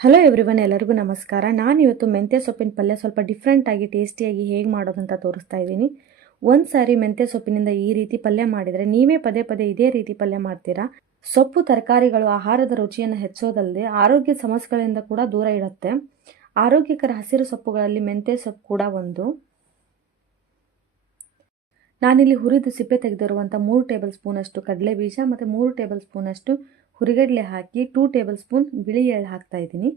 Hello everyone ಎಲ್ಲರಿಗೂ ನಮಸ್ಕಾರ. ನಾನು ಇವತ್ತು ಮೆಂತ್ಯ ಸೊಪ್ಪಿನ ಪಲ್ಯ ಸ್ವಲ್ಪ ಡಿಫ್ರೆಂಟಾಗಿ ಟೇಸ್ಟಿಯಾಗಿ ಹೇಗೆ ಮಾಡೋದಂತ ತೋರಿಸ್ತಾ ಇದ್ದೀನಿ. ಒಂದು ಸಾರಿ ಮೆಂತ್ಯ ಸೊಪ್ಪಿನಿಂದ ಈ ರೀತಿ ಪಲ್ಯ ಮಾಡಿದರೆ ನೀವೇ ಪದೇ ಪದೇ ಇದೇ ರೀತಿ ಪಲ್ಯ ಮಾಡ್ತೀರಾ? ಸೊಪ್ಪು, ತರಕಾರಿಗಳು, ಆಹಾರದ ರುಚಿಯನ್ನು ಹೆಚ್ಚೋದಲ್ಲದೆ ಆರೋಗ್ಯ ಸಮಸ್ಯೆಗಳಿಂದ ಕೂಡ ದೂರ ಇಡುತ್ತೆ ಆರೋಗ್ಯಕರ ಹಸಿರು ಸೊಪ್ಪುಗಳಲ್ಲಿ ಮೆಂತ್ಯ ಸೊಪ್ಪು ಕೂಡ ಒಂದು. ನಾನಿಲ್ಲಿ ಹುರಿದು ಸಿಪ್ಪೆ ತೆಗೆದಿರುವಂಥ ಮೂರು ಟೇಬಲ್ ಸ್ಪೂನಷ್ಟು ಕಡಲೆ ಬೀಜ ಮತ್ತು ಮೂರು ಟೇಬಲ್ ಸ್ಪೂನಷ್ಟು ಹುರಿಗಡಲೆ ಹಾಕಿ ಟೂ ಟೇಬಲ್ ಸ್ಪೂನ್ ಬಿಳಿ ಎಳ್ಳು ಹಾಕ್ತಾ ಇದ್ದೀನಿ.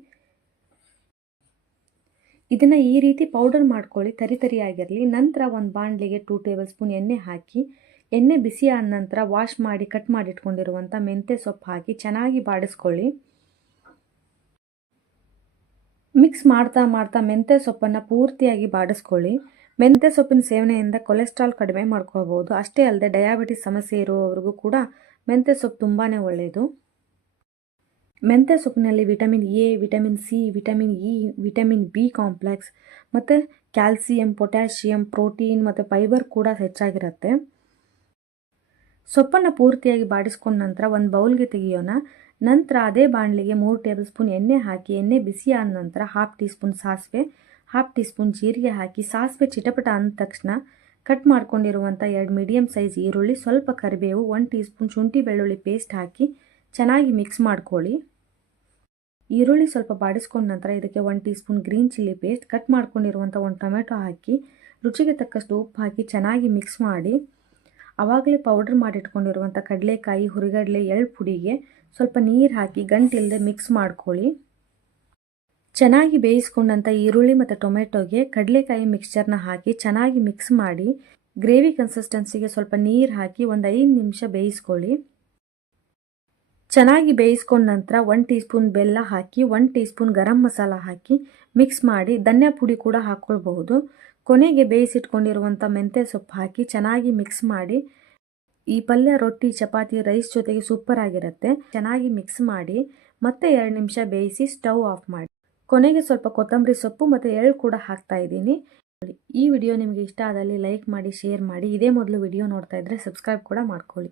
ಇದನ್ನು ಈ ರೀತಿ ಪೌಡರ್ ಮಾಡ್ಕೊಳ್ಳಿ, ತರಿ ತರಿಯಾಗಿರಲಿ ನಂತರ ಒಂದು ಬಾಣಲಿಗೆ ಟೂ ಟೇಬಲ್ ಸ್ಪೂನ್ ಎಣ್ಣೆ ಹಾಕಿ, ಎಣ್ಣೆ ಬಿಸಿ ಆದ ನಂತರ ವಾಶ್ ಮಾಡಿ ಕಟ್ ಮಾಡಿಟ್ಕೊಂಡಿರುವಂಥ ಮೆಂತ್ಯ ಸೊಪ್ಪು ಹಾಕಿ ಚೆನ್ನಾಗಿ ಬಾಡಿಸ್ಕೊಳ್ಳಿ. ಮಿಕ್ಸ್ ಮಾಡ್ತಾ ಮಾಡ್ತಾ ಮೆಂತ್ಯ ಸೊಪ್ಪನ್ನು ಪೂರ್ತಿಯಾಗಿ ಬಾಡಿಸ್ಕೊಳ್ಳಿ. ಮೆಂತ್ಯ ಸೊಪ್ಪಿನ ಸೇವನೆಯಿಂದ ಕೊಲೆಸ್ಟ್ರಾಲ್ ಕಡಿಮೆ ಮಾಡ್ಕೊಳ್ಬೋದು ಅಷ್ಟೇ ಅಲ್ಲದೆ ಡಯಾಬಿಟಿಸ್ ಸಮಸ್ಯೆ ಇರುವವರಿಗೂ ಕೂಡ ಮೆಂತ್ಯ ಸೊಪ್ಪು ತುಂಬಾ ಒಳ್ಳೆಯದು ಮೆಂತ್ಯ ಸೊಪ್ಪಿನಲ್ಲಿ vitamin A, vitamin C, vitamin E, vitamin B complex ಮತ್ತು ಕ್ಯಾಲ್ಸಿಯಂ, ಪೊಟ್ಯಾಷಿಯಂ, ಪ್ರೋಟೀನ್ ಮತ್ತು ಫೈಬರ್ ಕೂಡ ಹೆಚ್ಚಾಗಿರುತ್ತೆ. ಸೊಪ್ಪನ್ನು ಪೂರ್ತಿಯಾಗಿ ಬಾಡಿಸ್ಕೊಂಡ ನಂತರ ಒಂದು ಬೌಲ್ಗೆ ತೆಗೆಯೋಣ. ನಂತರ ಅದೇ ಬಾಣಲಿಗೆ ಮೂರು ಟೇಬಲ್ ಸ್ಪೂನ್ ಎಣ್ಣೆ ಹಾಕಿ, ಎಣ್ಣೆ ಬಿಸಿ ಆದ ನಂತರ ಹಾಫ್ ಟೀ ಸ್ಪೂನ್ ಸಾಸಿವೆ, ಹಾಫ್ ಟೀ ಸ್ಪೂನ್ ಜೀರಿಗೆ ಹಾಕಿ, ಸಾಸಿವೆ ಚಿಟಪಟ ಅಂದ ತಕ್ಷಣ ಕಟ್ ಮಾಡ್ಕೊಂಡಿರುವಂಥ ಎರಡು ಮೀಡಿಯಮ್ ಸೈಜ್ ಈರುಳ್ಳಿ, ಸ್ವಲ್ಪ ಕರಿಬೇವು ಒನ್ ಟೀ ಸ್ಪೂನ್ ಶುಂಠಿ ಬೆಳ್ಳುಳ್ಳಿ ಪೇಸ್ಟ್ ಹಾಕಿ ಚೆನ್ನಾಗಿ ಮಿಕ್ಸ್ ಮಾಡ್ಕೊಳ್ಳಿ. ಈರುಳ್ಳಿ ಸ್ವಲ್ಪ ಬಾಡಿಸ್ಕೊಂಡ ನಂತರ ಇದಕ್ಕೆ ಒಂದು teaspoon green chilli paste cut ಮಾಡ್ಕೊಂಡಿರುವಂಥ ಒಂದು ಟೊಮೆಟೊ ಹಾಕಿ, ರುಚಿಗೆ ತಕ್ಕಷ್ಟು ಉಪ್ಪು ಹಾಕಿ ಚೆನ್ನಾಗಿ ಮಿಕ್ಸ್ ಮಾಡಿ. ಆವಾಗಲೇ ಪೌಡ್ರ್ ಮಾಡಿಟ್ಕೊಂಡಿರುವಂಥ ಕಡಲೆಕಾಯಿ, ಹುರಿಗಡಲೆ ಎಳ್ಳು ಪುಡಿಗೆ ಸ್ವಲ್ಪ ನೀರು ಹಾಕಿ ಗಂಟಿಲ್ಲದೆ ಮಿಕ್ಸ್ ಮಾಡ್ಕೊಳ್ಳಿ. ಚೆನ್ನಾಗಿ ಬೇಯಿಸ್ಕೊಂಡಂಥ ಈರುಳ್ಳಿ ಮತ್ತು ಟೊಮೆಟೊಗೆ ಕಡಲೆಕಾಯಿ ಮಿಕ್ಸ್ಚರ್ನ ಹಾಕಿ ಚೆನ್ನಾಗಿ ಮಿಕ್ಸ್ ಮಾಡಿ. ಗ್ರೇವಿ ಕನ್ಸಿಸ್ಟೆನ್ಸಿಗೆ ಸ್ವಲ್ಪ ನೀರು ಹಾಕಿ ಒಂದು ಐದು ನಿಮಿಷ ಬೇಯಿಸ್ಕೊಳ್ಳಿ. ಚೆನ್ನಾಗಿ ಬೇಯಿಸ್ಕೊಂಡ ನಂತರ ಒನ್ ಟೀ ಸ್ಪೂನ್ ಬೆಲ್ಲ ಹಾಕಿ one teaspoon garam masala ಹಾಕಿ ಮಿಕ್ಸ್ ಮಾಡಿ ಧನ್ಯ ಪುಡಿ ಕೂಡ ಹಾಕ್ಕೊಳ್ಬಹುದು ಕೊನೆಗೆ ಬೇಯಿಸಿಟ್ಕೊಂಡಿರುವಂಥ ಮೆಂತ್ಯ ಸೊಪ್ಪು ಹಾಕಿ ಚೆನ್ನಾಗಿ ಮಿಕ್ಸ್ ಮಾಡಿ, ಈ ಪಲ್ಯ, ರೊಟ್ಟಿ, ಚಪಾತಿ, ರೈಸ್ ಜೊತೆಗೆ ಸೂಪರ್ ಆಗಿರುತ್ತೆ. ಚೆನ್ನಾಗಿ ಮಿಕ್ಸ್ ಮಾಡಿ ಮತ್ತೆ ಎರಡು ನಿಮಿಷ ಬೇಯಿಸಿ ಸ್ಟವ್ ಆಫ್ ಮಾಡಿ. ಕೊನೆಗೆ ಸ್ವಲ್ಪ ಕೊತ್ತಂಬರಿ ಸೊಪ್ಪು ಮತ್ತು ಎಳ್ಳು ಕೂಡ ಹಾಕ್ತಾ ಇದ್ದೀನಿ. ಈ ವಿಡಿಯೋ ನಿಮಗೆ ಇಷ್ಟ ಆದಲ್ಲಿ ಲೈಕ್ ಮಾಡಿ ಶೇರ್ ಮಾಡಿ. ಇದೇ ಮೊದಲು ವಿಡಿಯೋ ನೋಡ್ತಾ ಇದ್ದರೆ ಸಬ್ಸ್ಕ್ರೈಬ್ ಕೂಡ ಮಾಡ್ಕೊಳ್ಳಿ.